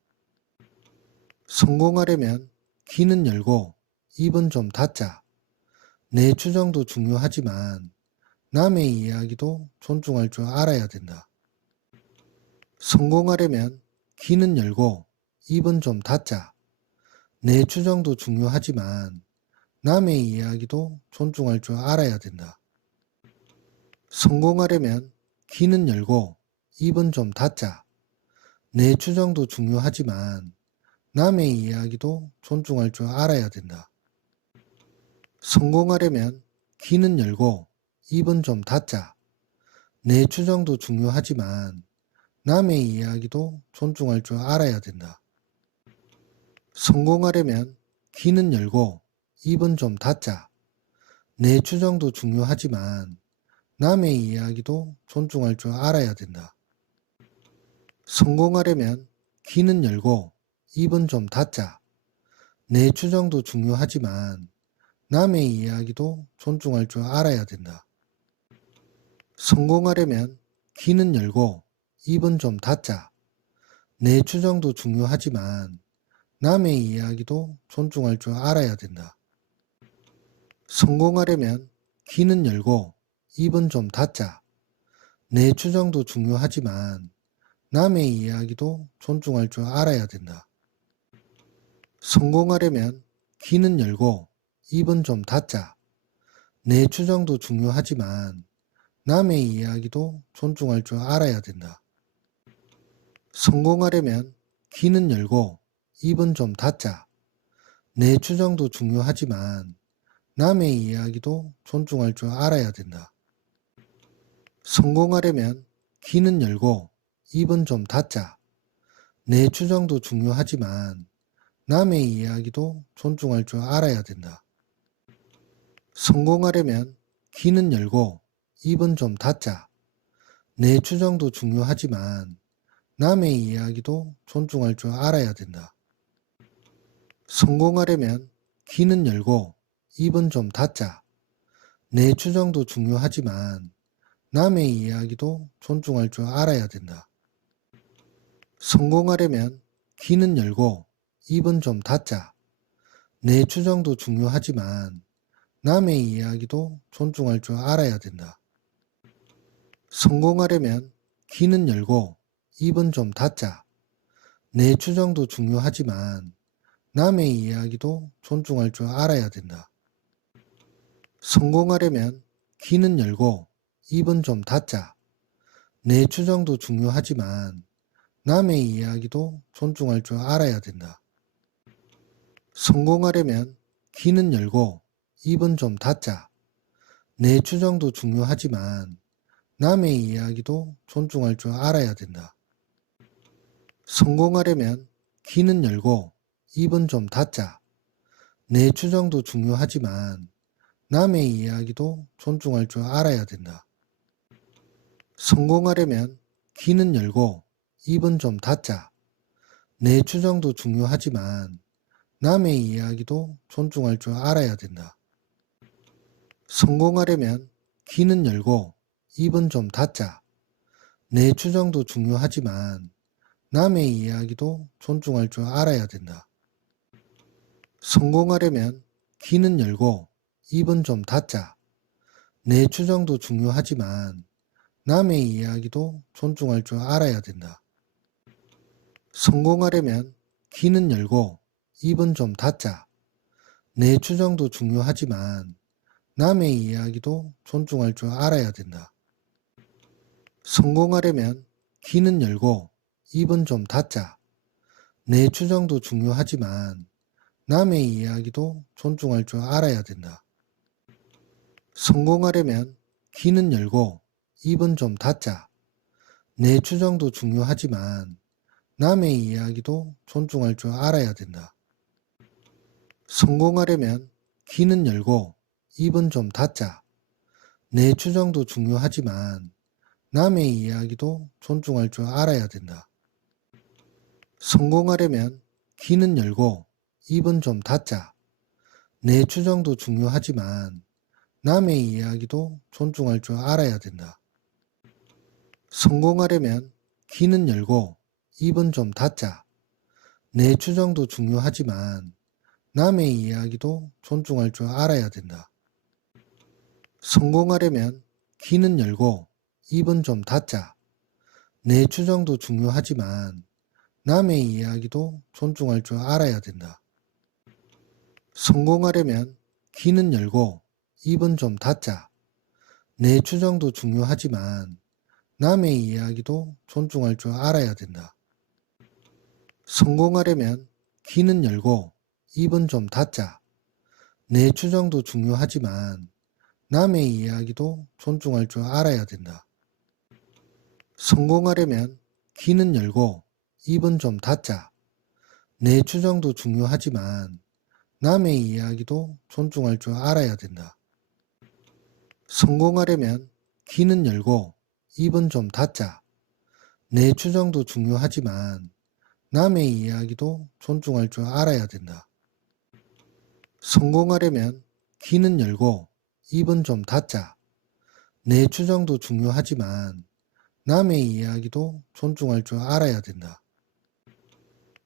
성공하려면 귀는 열고 입은 좀 닫자. 내 주장도 중요하지만 남의 이야기도 존중할 줄 알아야 된다. 성공하려면 귀는 열고 입은 좀 닫자. 내 주장도 중요하지만 남의 이야기도 존중할 줄 알아야 된다. 성공하려면 귀는 열고 입은 좀 닫자. 내 주장도 중요하지만 남의 이야기도 존중할 줄 알아야 된다. 성공하려면 귀는 열고 입은 좀 닫자. 내 주장도 중요하지만 남의 이야기도 존중할 줄 알아야 된다. 성공하려면 귀는 열고 입은 좀 닫자. 내 주장도 중요하지만 남의 이야기도 존중할 줄 알아야 된다. 성공하려면 귀는 열고 입은 좀 닫자. 내 주장도 중요하지만 남의 이야기도 존중할 줄 알아야 된다. 성공하려면 귀는 열고 입은 좀 닫자. 내 주장도 중요하지만 남의 이야기도 존중할 줄 알아야 된다. 성공하려면 귀는 열고 입은 좀 닫자. 내 주장도 중요하지만 남의 이야기도 존중할 줄 알아야 된다. 성공하려면 귀는 열고 입은 좀 닫자. 내 주장도 중요하지만 남의 이야기도 존중할 줄 알아야 된다. 성공하려면 귀는 열고 입은 좀 닫자. 내 주장도 중요하지만 남의 이야기도 존중할 줄 알아야 된다. 성공하려면 귀는 열고 입은 좀 닫자. 내 주장도 중요하지만 남의 이야기도 존중할 줄 알아야 된다. 성공하려면 귀는 열고 입은 좀 닫자. 내 주장도 중요하지만 남의 이야기도 존중할 줄 알아야 된다. 성공하려면 귀는 열고 입은 좀 닫자. 내 주장도 중요하지만 남의 이야기도 존중할 줄 알아야 된다. 성공하려면 귀는 열고 입은 좀 닫자. 내 주장도 중요하지만 남의 이야기도 존중할 줄 알아야 된다. 성공하려면 귀는 열고 입은 좀 닫자. 내 주장도 중요하지만 남의 이야기도 존중할 줄 알아야 된다. 성공하려면 귀는 열고 입은 좀 닫자. 내 주장도 중요하지만 남의 이야기도 존중할 줄 알아야 된다. 성공하려면 귀는 열고 입은 좀 닫자. 내 주장도 중요하지만 남의 이야기도 존중할 줄 알아야 된다. 성공하려면 귀는 열고 입은 좀 닫자. 내 주장도 중요하지만 남의 이야기도 존중할 줄 알아야 된다. 성공하려면 귀는 열고 입은 좀 닫자. 내 주장도 중요하지만 남의 이야기도 존중할 줄 알아야 된다. 성공하려면 귀는 열고 입은 좀 닫자. 내 주장도 중요하지만 남의 이야기도 존중할 줄 알아야 된다. 성공하려면 귀는 열고 입은 좀 닫자. 내 주장도 중요하지만 남의 이야기도 존중할 줄 알아야 된다. 성공하려면 귀는 열고 입은 좀 닫자. 내 주장도 중요하지만 남의 이야기도 존중할 줄 알아야 된다. 성공하려면 귀는 열고 입은 좀 닫자. 내 주장도 중요하지만 남의 이야기도 존중할 줄 알아야 된다. 성공하려면 귀는 열고 입은 좀 닫자. 내 주장도 중요하지만 남의 이야기도 존중할 줄 알아야 된다. 성공하려면 귀는 열고 입은 좀 닫자. 내 주장도 중요하지만 남의 이야기도 존중할 줄 알아야 된다. 성공하려면 귀는 열고 입은 좀 닫자. 내 주장도 중요하지만 남의 이야기도 존중할 줄 알아야 된다. 성공하려면 귀는 열고 입은 좀 닫자. 내 주장도 중요하지만 남의 이야기도 존중할 줄 알아야 된다. 성공하려면 귀는 열고 입은 좀 닫자. 내 주장도 중요하지만 남의 이야기도 존중할 줄 알아야 된다. 성공하려면 귀는 열고 입은 좀 닫자. 내 주장도 중요하지만 남의 이야기도 존중할 줄 알아야 된다. 성공하려면 귀는 열고 입은 좀 닫자. 내 주장도 중요하지만 남의 이야기도 존중할 줄 알아야 된다. 성공하려면 귀는 열고 입은 좀 닫자. 내 주장도 중요하지만 남의 이야기도 존중할 줄 알아야 된다. 성공하려면 귀는 열고 입은 좀 닫자. 내 주장도 중요하지만 남의 이야기도 존중할 줄 알아야 된다. 성공하려면 귀는 열고 입은 좀 닫자. 내 주장도 중요하지만 남의 이야기도 존중할 줄 알아야 된다.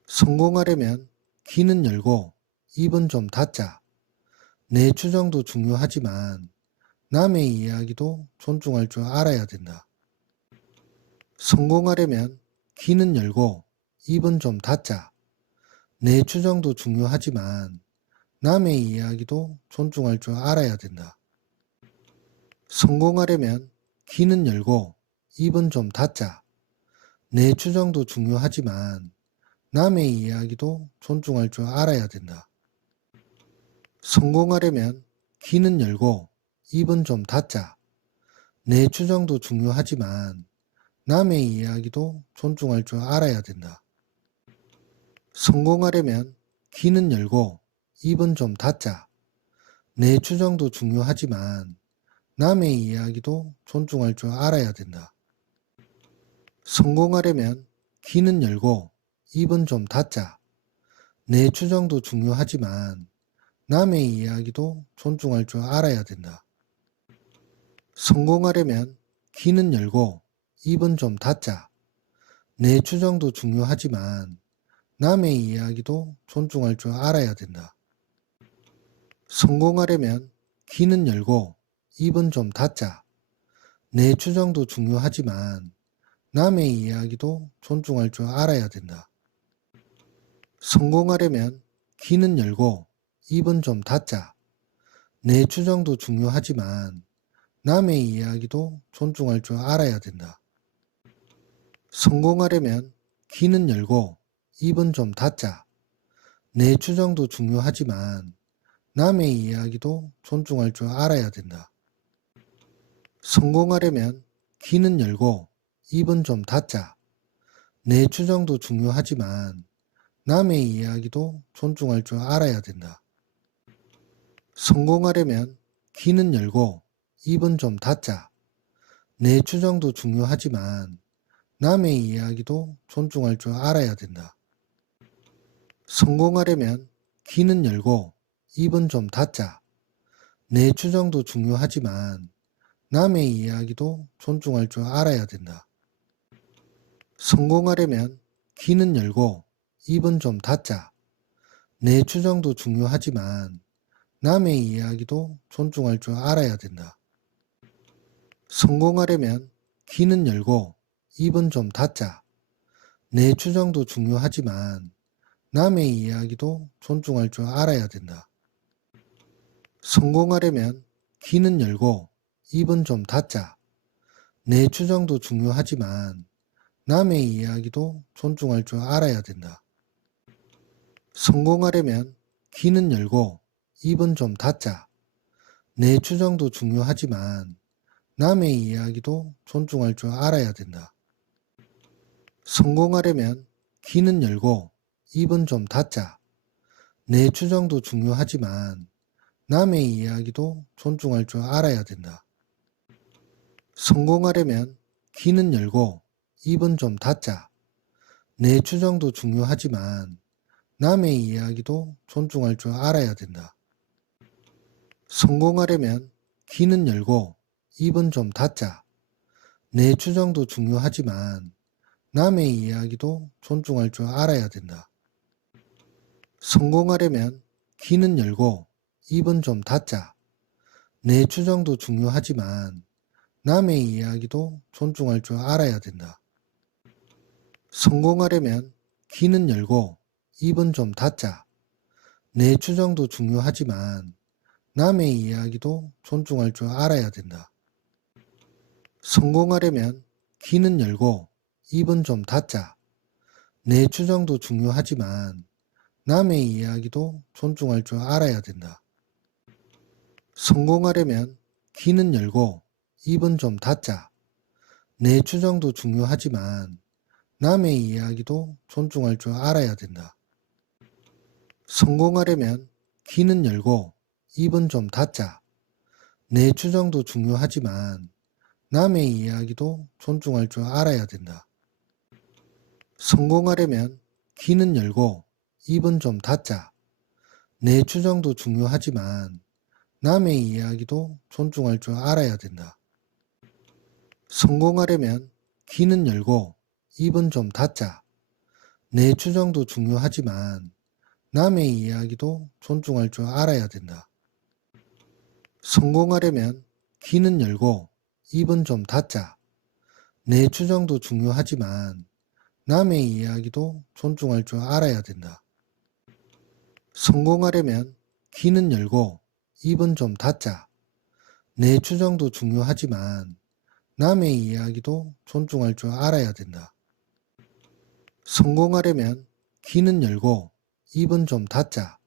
성공하려면 귀는 열고 입은 좀 닫자. 내 주장도 중요하지만 남의 이야기도 존중할 줄 알아야 된다. 성공하려면 귀는 열고 입은 좀 닫자. 내 주장도 중요하지만 남의 이야기도 존중할 줄 알아야 된다. 성공하려면 귀는 열고 입은 좀 닫자. 내 주장도 중요하지만 남의 이야기도 존중할 줄 알아야 된다. 성공하려면 귀는 열고 입은 좀 닫자. 내 주장도 중요하지만 남의 이야기도 존중할 줄 알아야 된다. 성공하려면 귀는 열고 입은 좀 닫자. 내 주장도 중요하지만 남의 이야기도 존중할 줄 알아야 된다. 성공하려면 귀는 열고 입은 좀 닫자. 내 주장도 중요하지만 남의 이야기도 존중할 줄 알아야 된다. 성공하려면 귀는 열고 입은 좀 닫자. 내 주장도 중요하지만 남의 이야기도 존중할 줄 알아야 된다. 성공하려면 귀는 열고 입은 좀 닫자. 내 주장도 중요하지만 남의 이야기도 존중할 줄 알아야 된다. 성공하려면 귀는 열고 입은 좀 닫자. 내 주장도 중요하지만 남의 이야기도 존중할 줄 알아야 된다. 성공하려면 귀는 열고 입은 좀 닫자. 내 주장도 중요하지만 남의 이야기도 존중할 줄 알아야 된다. 성공하려면 귀는 열고 입은 좀 닫자. 내 주장도 중요하지만 남의 이야기도 존중할 줄 알아야 된다. 성공하려면 귀는 열고 입은 좀 닫자. 내 주장도 중요하지만 남의 이야기도 존중할 줄 알아야 된다. 성공하려면 귀는 열고 입은 좀 닫자. 내 주장도 중요하지만 남의 이야기도 존중할 줄 알아야 된다. 성공하려면 귀는 열고 입은 좀 닫자. 내 주장도 중요하지만 남의 이야기도 존중할 줄 알아야 된다. 성공하려면 귀는 열고 입은 좀 닫자. 내 주장도 중요하지만 남의 이야기도 존중할 줄 알아야 된다. 성공하려면 귀는 열고 입은 좀 닫자. 내 주장도 중요하지만 남의 이야기도 존중할 줄 알아야 된다. 성공하려면 귀는 열고 입은 좀 닫자. 내 주장도 중요하지만 남의 이야기도 존중할 줄 알아야 된다. 성공하려면 귀는 열고 입은 좀 닫자. 내 주장도 중요하지만 남의 이야기도 존중할 줄 알아야 된다. 성공하려면 귀는 열고 입은 좀 닫자. 내 주장도 중요하지만 남의 이야기도 존중할 줄 알아야 된다. 성공하려면 귀는 열고 입은 좀 닫자. 내 주장도 중요하지만 남의 이야기도 존중할 줄 알아야 된다. 성공하려면 귀는 열고 입은 좀 닫자. 내 주장도 중요하지만 남의 이야기도 존중할 줄 알아야 된다. 성공하려면 귀는 열고 입은 좀 닫자. 내 주장도 중요하지만 남의 이야기도 존중할 줄 알아야 된다. 성공하려면 귀는 열고 입은 좀 닫자. 내 주장도 중요하지만 남의 이야기도 존중할 줄 알아야 된다. 성공하려면 귀는 열고 입은 좀 닫자. 내 주장도 중요하지만 남의 이야기도 존중할 줄 알아야 된다. 성공하려면 귀는 열고 입은 좀 닫자. 내 주장도 중요하지만 남의 이야기도 존중할 줄 알아야 된다. 성공하려면 귀는 열고 입은 좀 닫자. 내 주장도 중요하지만 남의 이야기도 존중할 줄 알아야 된다. 성공하려면 귀는 열고 입은 좀 닫자. 내 주장도 중요하지만 남의 이야기도 존중할 줄 알아야 된다. 성공하려면 귀는 열고 입은 좀 닫자. 내 주장도 중요하지만 남의 이야기도 존중할 줄 알아야 된다. 성공하려면 귀는 열고 입은 좀 닫자. 내 주장도 중요하지만 남의 이야기도 존중할 줄 알아야 된다. 성공하려면 귀는 열고 입은 좀 닫자.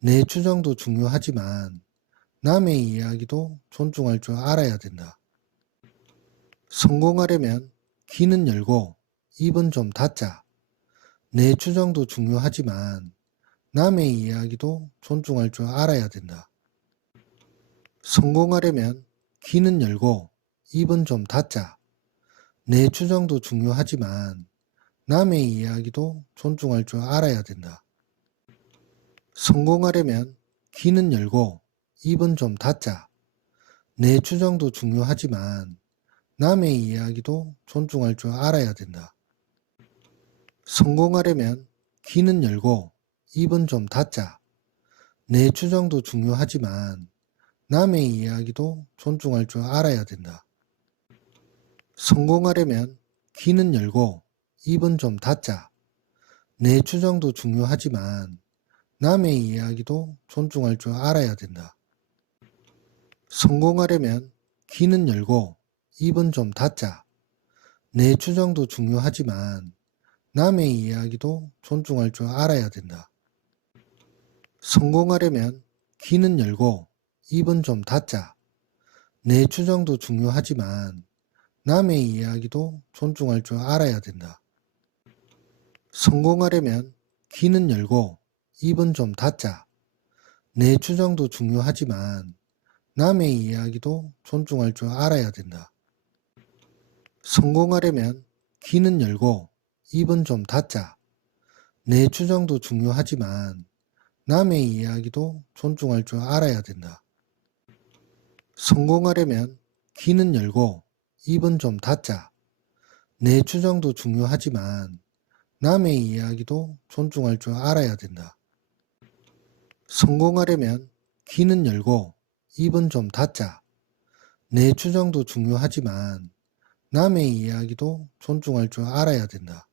내 주장도 중요하지만 남의 이야기도 존중할 줄 알아야 된다. 성공하려면 귀는 열고 입은 좀 닫자. 내 주장도 중요하지만 남의 이야기도 존중할 줄 알아야 된다. 성공하려면 귀는 열고 입은 좀 닫자. 내 주장도 중요하지만 남의 이야기도 존중할 줄 알아야 된다. 성공하려면 귀는 열고 입은 좀 닫자. 내 주장도 중요하지만 남의 이야기도 존중할 줄 알아야 된다. 성공하려면 귀는 열고 입은 좀 닫자. 내 주장도 중요하지만 남의 이야기도 존중할 줄 알아야 된다. 성공하려면 귀는 열고 입은 좀 닫자. 내 주장도 중요하지만 남의 이야기도 존중할 줄 알아야 된다. 성공하려면 귀는 열고 입은 좀 닫자. 내 주장도 중요하지만 남의 이야기도 존중할 줄 알아야 된다. 성공하려면 귀는 열고 입은 좀 닫자. 내 주장도 중요하지만 남의 이야기도 존중할 줄 알아야 된다. 성공하려면 귀는 열고 입은 좀 닫자. 내 주장도 중요하지만 남의 이야기도 존중할 줄 알아야 된다. 성공하려면 귀는 열고 입은 좀 닫자. 내 주장도 중요하지만 남의 이야기도 존중할 줄 알아야 된다. 성공하려면 귀는 열고 입은 좀 닫자. 내 주장도 중요하지만 남의 이야기도 존중할 줄 알아야 된다. 성공하려면 귀는 열고 입은 좀 닫자. 내 주장도 중요하지만 남의 이야기도 존중할 줄 알아야 된다.